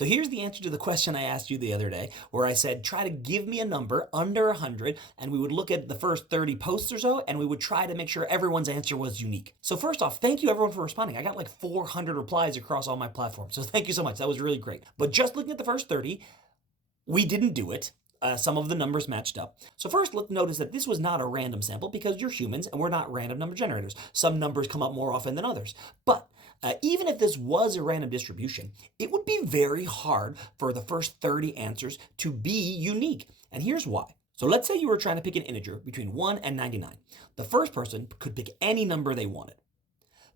So here's the answer to the question I asked you the other day, where I said, try to give me a number under 100, and we would look at the first 30 posts or so, and we would try to make sure everyone's answer was unique. So first off, thank you everyone for responding. I got like 400 replies across all my platforms, so thank you so much. That was really great. But just looking at the first 30, we didn't do it. Some of the numbers matched up. So first, let's notice that this was not a random sample because you're humans and we're not random number generators. Some numbers come up more often than others. But even if this was a random distribution, it would be very hard for the first 30 answers to be unique. And here's why. So let's say you were trying to pick an integer between 1 and 99. The first person could pick any number they wanted.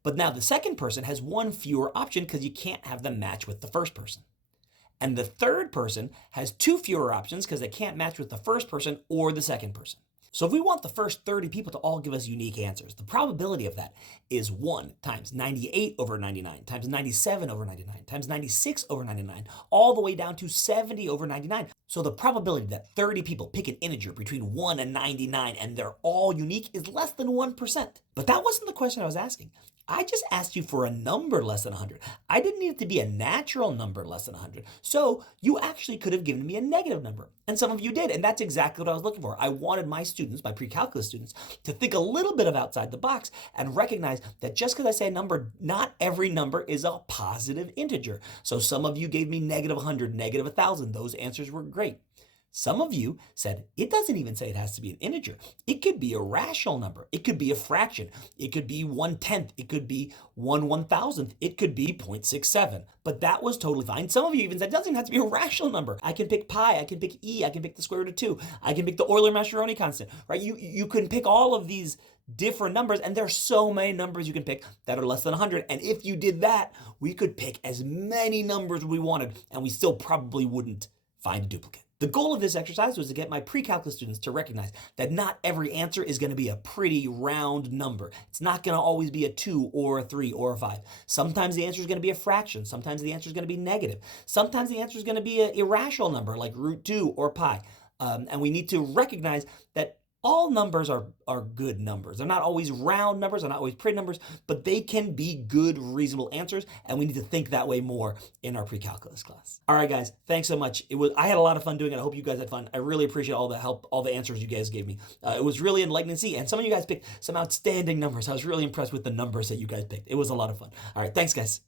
But now the second person has one fewer option because you can't have them match with the first person. And the third person has two fewer options because they can't match with the first person or the second person. So if we want the first 30 people to all give us unique answers, the probability of that is 1 times 98 over 99 times 97 over 99 times 96 over 99, all the way down to 70 over 99. So the probability that 30 people pick an integer between 1 and 99 and they're all unique is less than 1%. But that wasn't the question I was asking. I just asked you for a number less than 100. I didn't need it to be a natural number less than 100. So you actually could have given me a negative number. And some of you did. And that's exactly what I was looking for. I wanted my students, my pre-calculus students, to think a little bit of outside the box and recognize that just because I say a number, not every number is a positive integer. So some of you gave me negative 100, negative 1,000. Those answers were great. Some of you said, it doesn't even say it has to be an integer. It could be a rational number. It could be a fraction. It could be 1/10. It could be 1/1000th. It could be 0.67. But that was totally fine. Some of you even said, it doesn't even have to be a rational number. I can pick pi. I can pick e. I can pick the square root of 2. I can pick the Euler-Mascheroni constant, right? You can pick all of these different numbers, and there's so many numbers you can pick that are less than 100. And if you did that, we could pick as many numbers as we wanted, and we still probably wouldn't find a duplicate. The goal of this exercise was to get my pre-calculus students to recognize that not every answer is going to be a pretty round number. It's not going to always be a 2 or a 3 or a 5. Sometimes the answer is going to be a fraction. Sometimes the answer is going to be negative. Sometimes the answer is going to be an irrational number like root 2 or pi. And we need to recognize that all numbers are good numbers. They're not always round numbers, they're not always pretty numbers, but they can be good, reasonable answers, and we need to think that way more in our pre-calculus class. All right, guys, thanks so much. I had a lot of fun doing it. I hope you guys had fun. I really appreciate all the help, all the answers you guys gave me. It was really enlightening to see, and some of you guys picked some outstanding numbers. I was really impressed with the numbers that you guys picked. It was a lot of fun. All right, thanks, guys.